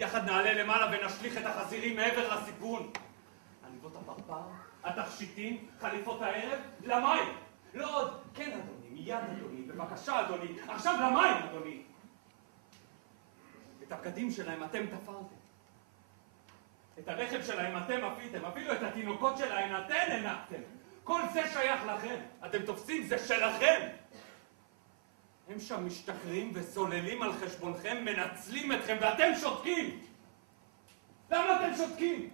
יחד נעלה למעלה ונשליך את החזירים מעבר לסיכון. עניבות הפרפר, התכשיטים, חליפות הערב, למים. לא עוד, כן אדוני, מיד אדוני, בבקשה אדוני, עכשיו למים אדוני. את הבגדים שלהם אתם תפרתם. את הרכב שלהם אתם אפיתם, אפילו את התינוקות שלהם אתם הנקתם. כל זה שייך לכם. אתם תופסים, זה שלכם. הם שם משתכרים וסוללים על חשבונכם, מנצלים אתכם ואתם שותקים. למה אתם שותקים?